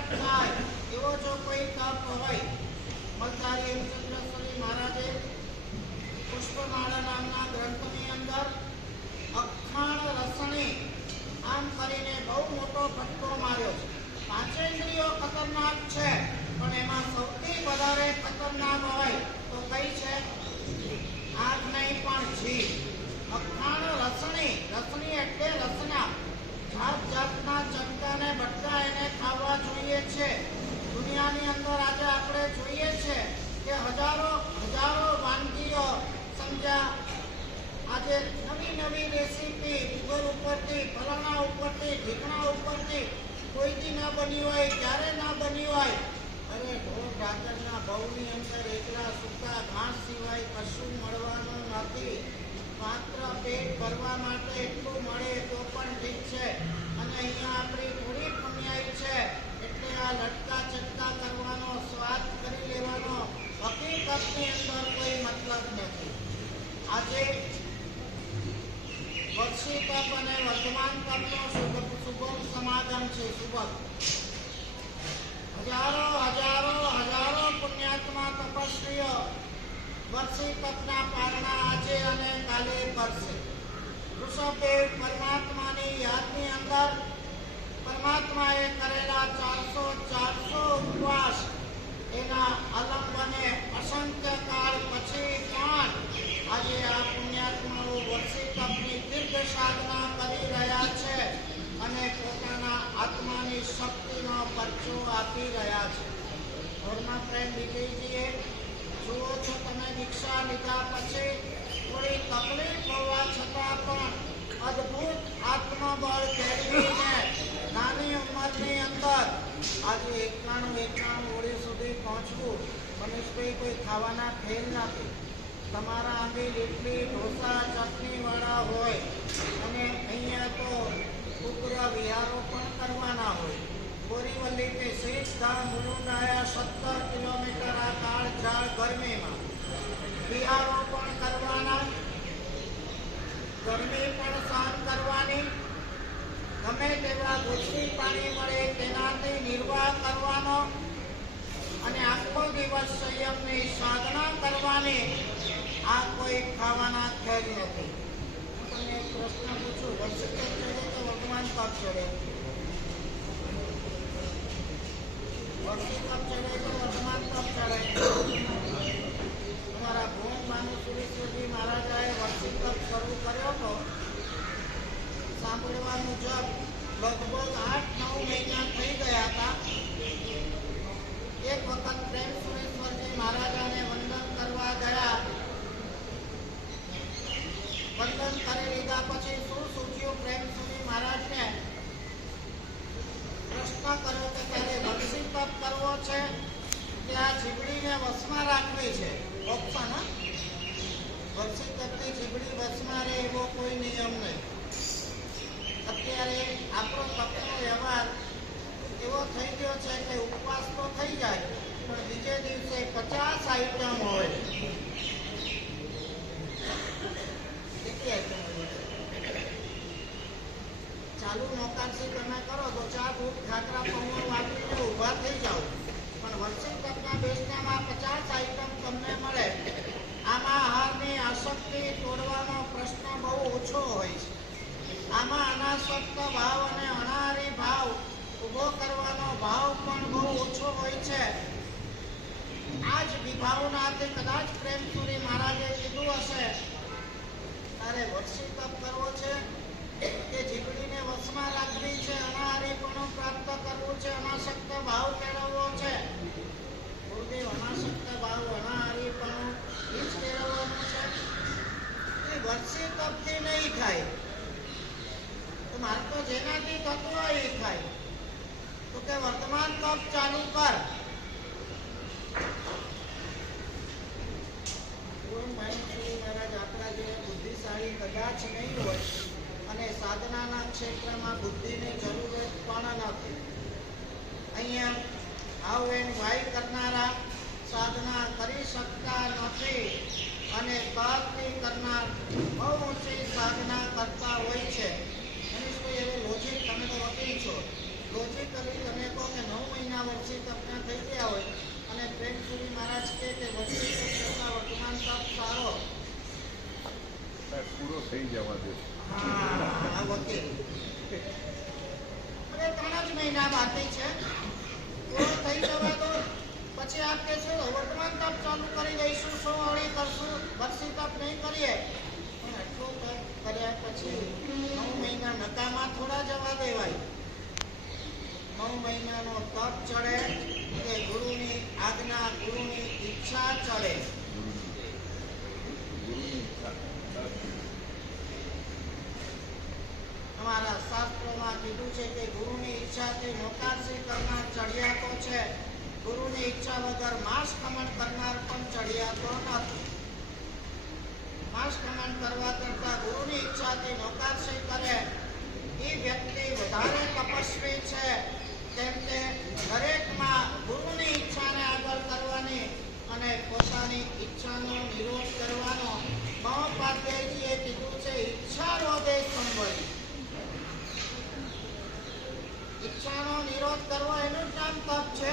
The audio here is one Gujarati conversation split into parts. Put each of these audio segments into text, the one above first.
પ્રગટ થાય એવો જો કોઈ તપ હોય, મલધારી હેમચંદ્ર મહારાજે પુષ્પમાળા નામના ગ્રંથની અંદર અખાણ રસણી આમ કરીને બહુ મોટો ફટકો માર્યો છે. પાંચેન્દ્રિયો ખતરનાક છે, પણ એમાં સૌથી વધારે ખતરનાક હોય તો કઈ છે? આંખ નહીં પણ જીભ. અખાણ રસણી, રસણી એટલે રસના, જાત જાતના ચટકા ને બટકા એને ખાવા જોઈએ છે. દુનિયાની અંદર આજે આપણે જોઈએ છે કે હજારો વાનગીઓ સમજ્યા આજે નવી નવી રેસીપી ગૂગલ ઉપરથી, ફલાણા ઉપરથી, ઢીકણા ઉપરથી કોઈથી ના બની હોય, ક્યારે ના બની હોય. અરે ઢોર ઢાકરના ભવની અંદર એકલા સૂકા ઘાસ સિવાય કશું મળવાનું નથી. માત્ર પેટ ભરવા માટે એટલું મળે તો પણ ઠીક છે. અને અહીંયા આપણી થોડી પુણ્યાઈ છે એટલે આ લટકા ચટકા કરવાનો, સ્વાદ કરી લેવાનો હકીકતની અંદર કોઈ મતલબ નથી. આજે વર્ષી તપ અને વર્તમાન તપનો શુભમ સમાગમ છે. શુભમ હજારો પુણ્યાત્મા તપસ્વીઓ વર્ષી તપના પારણા આજે અને કાલે કરશે. ઋષભદેવ પરમાત્માની યાદની અંદર પરમાત્માએ કરેલા 400 ઉપવાસ એના અલંબને અસંખ્ય કાળ પછી પણ આજે આ પુણ્યાત્માઓ વર્ષી તપની દીર્ઘ સાધના કરી રહ્યા છે અને પોતાના આત્માની શક્તિનો પરચો આપી રહ્યા છે. ધર્મ પ્રેમ વિજયજીએ જુઓ છો તમે, દીક્ષા લીધા પછી થોડી તકલીફ હોવા છતાં પણ અદ્ભુત આત્મબળ કેળવીને નાની ઉંમરની અંદર આજે 91 ઓળી સુધી પહોંચવું મનીષભાઈ કોઈ ખાવાના ખેલ નથી. તમારા આંબી લીટલી ઢોસા ચટણીવાળા હોય અને અહીંયા તો ઉગ્ર વિહારો પણ કરવાના હોય. બોરીવલીથી સીધા મુલુંડાયા 17 કિલોમીટર આ કાળઝાળ ગરમીમાં વિહારો પણ કરવાના, ગરમી પણ સહન કરવાની, ગમે તેવા ગુસ્સી પાણી મળે તેનાથી નિર્વાહ કરવાનો અને આખો દિવસ સંયમની સાધના કરવાની. આ કોઈ ખાવાના ખેલ નથી. હું તમને એક પ્રશ્ન પૂછું, વર્ષી તપ ચડે તો ભગવાન તપ ચડે? વર્ષી તપ ચડે તો વર્તમાન તપ ચડે? તમારા ભૂમ માનુસુરેશ્વરજી મહારાજાએ વર્ષી તપ શરૂ કર્યો હતો. સાંભળવા મુજબ લગભગ 8-9 મહિના થઈ ગયા હતા. એક વખત પ્રેમ સુરેશ્વરજી મહારાજાને વંદન કરવા ગયા. વંદન કરી લીધા પછી શું સૂચ્યું? પ્રેમ સુરી મહારાજને પ્રશ્ન કર્યો કે ત્યારે વર્ષી તપ કરવો છે કે આ જીબડીને વશમાં રાખવી છે? ઓપ્શન, વર્ષી તપથી જીબડી વશમાં રહે એવો કોઈ નિયમ નહીં. અત્યારે આપણો તપનો વ્યવહાર એવો થઈ ગયો છે કે ઉપવાસ તો થઈ જાય પણ બીજે દિવસે 50 આઈટમ હોય. કેટલી આઈટમ હોય? ચાલુ નોકારસી તમે કરો તો 4 ફૂટ ખાખરા પૌવા વાપરીને ઊભા થઈ જાઓ, પણ વર્ષી તપના બેસનામાં 50 આઈટમ તમને મળે. આમાં આહારની આસક્તિ તોડવાનો પ્રશ્ન બહુ ઓછો હોય છે. આમાં અનાસક્ત ભાવ અને અનાહારી ભાવ ઉભો કરવાનો ભાવ પણ બહુ ઓછો હોય છે. આ જ વિભાવનાથી કદાચ પ્રેમસુરી મહારાજે કીધું હશે, તારે વર્ષી તપ કરવો છે કે જીબડીને વશમાં રાખવી છે, અનાહારીપણું પ્રાપ્ત કરવું છે, અનાસક્ત ભાવ કેળવવો છે? ગુરુદેવ, અનાસક્ત ભાવ, અનાહારીપણું એ જ કેળવવાનું છે. એ વર્ષી તપથી નહીં થાય તો મારે તો જેનાથી થતું હોય એ થાય. તો કે વર્તમાન તપ ચાલુ કર. મહારાજ આપણા જે બુદ્ધિશાળી કદાચ નહીં હોય અને સાધનાના ક્ષેત્રમાં બુદ્ધિની જરૂરત પણ નથી. અહીંયા હાવ એન્ડ વાય કરનારા સાધના કરી શકતા નથી અને તપથી કરનાર બહુ ઊંચી સાધના કરતા હોય છે. મનીષભાઈ, હવે લોજિક, તમે તો વકીલ છો, લોજિકલી તમે કહો કે 9 મહિના થઈ જવા દે. આ વકીલ હવે 3 જ મહિના બાકી છે, પૂરો થઈ જવા દો. પછી આપ કહેશો વર્તમાન તપ ચાલુ કરી દઈશું, 100 કરશું, વર્ષી તપ નહીં કરીએ. પણ આટલું તપ કર્યા પછી 9 મહિના નકામા થોડા જવા દેવાય. 9 મહિનાનો તપ ચડે કે ગુરુની આજ્ઞા, ગુરુની ઈચ્છા ચડે. અમારા શાસ્ત્રોમાં કીધું છે કે ગુરુની ઈચ્છાથી નોકારસી કરનાર ચડિયાતો છે, ગુરુની ઈચ્છા વગર માંસ ખમણ કરનાર પણ ચડિયાતો નથી. માંસ ખમણ કરવા કરતા ગુરુની ઈચ્છાથી નોકારસી કરે એ વ્યક્તિ વધારે તપસ્વી છે. કેમ કે દરેકમાં ગુરુની ઈચ્છાને આગળ કરવાની અને પોતાની ઈચ્છાનો નિરોધ કરવાનો. મહોપાધ્યાયજીએ કીધું છે ઈચ્છા રોધે સંવરી. ઈચ્છાનો નિરોધ કરવો એનું જ નામ તપ છે.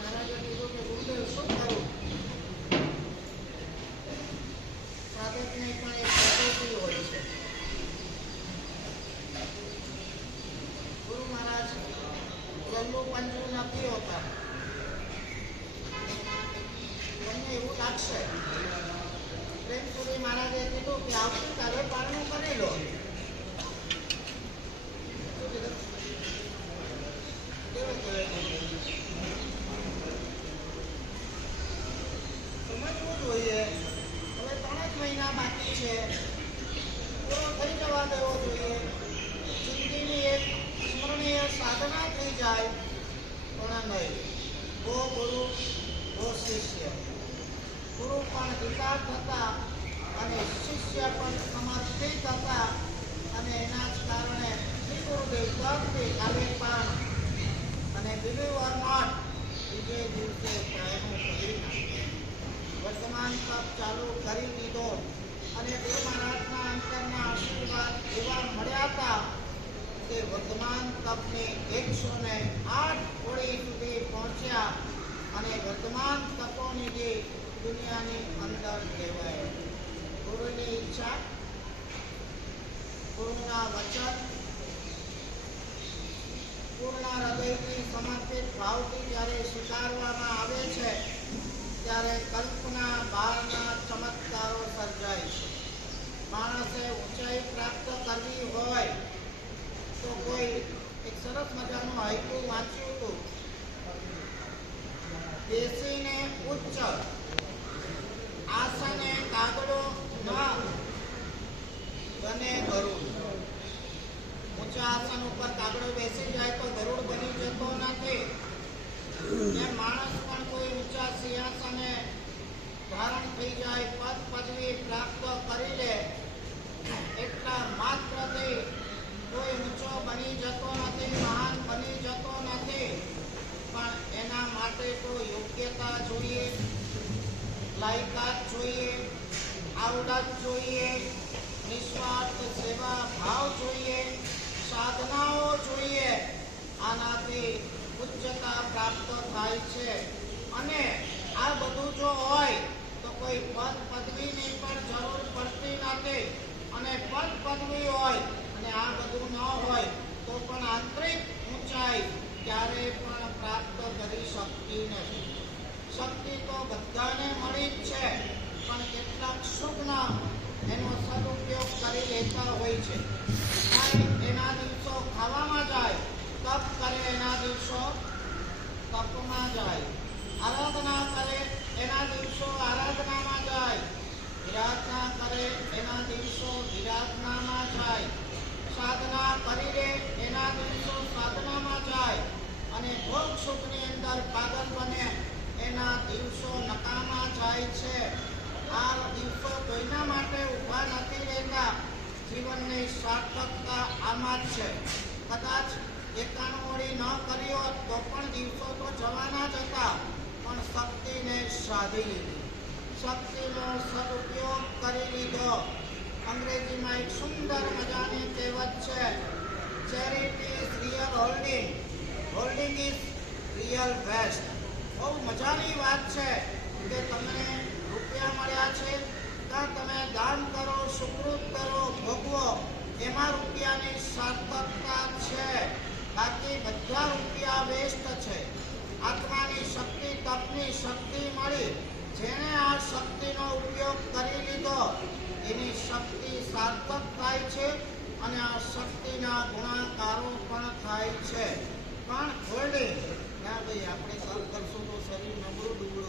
મહારાજે કીધું કે ગુરુદેવ શું કરું? સાધકને પણ એક પદ્ધતિ હોય છે. ગુરુ મહારાજ જલ્લું પંજુ નથી હોતા. તમને એવું લાગશે. પ્રેમપુરી મહારાજે કીધું કે આવતીકાલે પારણું કરી લો. સમજવું જોઈએ. હવે 3 જ મહિના બાકી છે, પૂરો થઈ જવા દેવો જોઈએ. જિંદગીની એક સ્મરણીય સાધના થઈ જાય. પણ નહીં, વો ગુરુ વો શિષ્ય. ગુરુ પણ વિકાસ હતા અને શિષ્ય પણ સમર્પિત હતા. અને એના જ કારણે શ્રી ગુરુદેવ તપથી કાલે પણ અને બિલીવ ઓર નોટ બીજે દિવસે પારણું કરી નાખ્યું. વર્તમાન તપ ચાલુ કરી દીધો અને ગુરુ મહારાજના અંતરના આશીર્વાદ એવા મળ્યા હતા કે વર્તમાન તપની 108 કોડી સુધી પહોંચ્યા અને વર્તમાન તપોનિધિ દુનિયાની અંદર કહેવાય. ગુરુની ઈચ્છા, ગુરુના વચન પૂર્ણ હૃદયથી સમર્પિત ભાવથી જ્યારે સ્વીકારવામાં આવે છે ત્યારે કલ્પના બહારના ચમત્કારો સર્જાય છે. માણસે ઊંચાઈ પ્રાપ્ત કરવી હોય તો કોઈ એક સરસ મજાનું હાઈકુ વાંચ્યું હતું. બેસીને ઉચ્ચ આસને કાગડો ન બને ગરુડ. ઊંચા આસન ઉપર કાગડો બેસી જાય તો ગરુડ બની જતો નથી. માણસ પણ કોઈ ઊંચા સિંહાસને ધારણ થઈ જાય, પદ પદવી પ્રાપ્ત કરી લે એટલા માત્રથી કોઈ ઊંચો બની જતો નથી, મહાન બની જતો નથી. પણ એના માટે તો યોગ્યતા જોઈએ, લાયકાત જોઈએ, આવડત જોઈએ, નિસ્વાર્થ સેવા ભાવ જોઈએ, સાધનાઓ જોઈએ. આનાથી ઉચ્ચતા પ્રાપ્ત થાય છે. અને આ બધું જો હોય તો કોઈ પદ પદવીની પણ જરૂર પડતી નથી. અને પદ પદવી હોય અને આ બધું ન હોય તો પણ આંતરિક ઊંચાઈ ક્યારેય પણ પ્રાપ્ત કરી શકતી નથી. શક્તિ તો બધાને મળી જ છે, પણ કેટલાક સૂક્ષ્મ એનો સદુપયોગ કરી લેતા હોય છે. એના દિવસો ખાવામાં જાય, તપ કરે એના દિવસો તપમાં જાય, આરાધના કરે એના દિવસો આરાધનામાં જાય, વિરાધના કરે એના દિવસો વિરાધનામાં જાય, સાધના કરી લે એના દિવસો સાધનામાં જાય, અને ભોગ સુખની અંદર પાગલ બને એના દિવસો નકામા જાય છે. આ દિવસો કોઈના માટે ઊભા નથી રહેતા. જીવનની સાર્થકતા આમાં જ છે. કદાચ 91 વળી ન કર્યો તો પણ દિવસો તો જવાના જ હતા, પણ શક્તિને સાધી લીધી, શક્તિનો સદુપયોગ કરી લીધો. અંગ્રેજીમાં એક સુંદર મજાની કહેવત છે, charity is real holding, holding is real waste. બહુ મજાની વાત છે કે તમને રૂપિયા રૂપિયા મળ્યા છે ત્યાં તમે દાન કરો, સુકૃત કરો, ભોગવો, એમાં રૂપિયાની સાર્થકતા છે. બાકી બધા રૂપિયા વેસ્ટ છે. આત્માની શક્તિ, તપની શક્તિ મળી, જેણે આ શક્તિનો ઉપયોગ કરી લીધો એની શક્તિ સાર્થક થાય છે અને આ શક્તિના ગુણાકારો પણ થાય છે. પણ હોલ્ડિંગ ના ભાઈ આપણે સર કરશું તો શરીર નબળું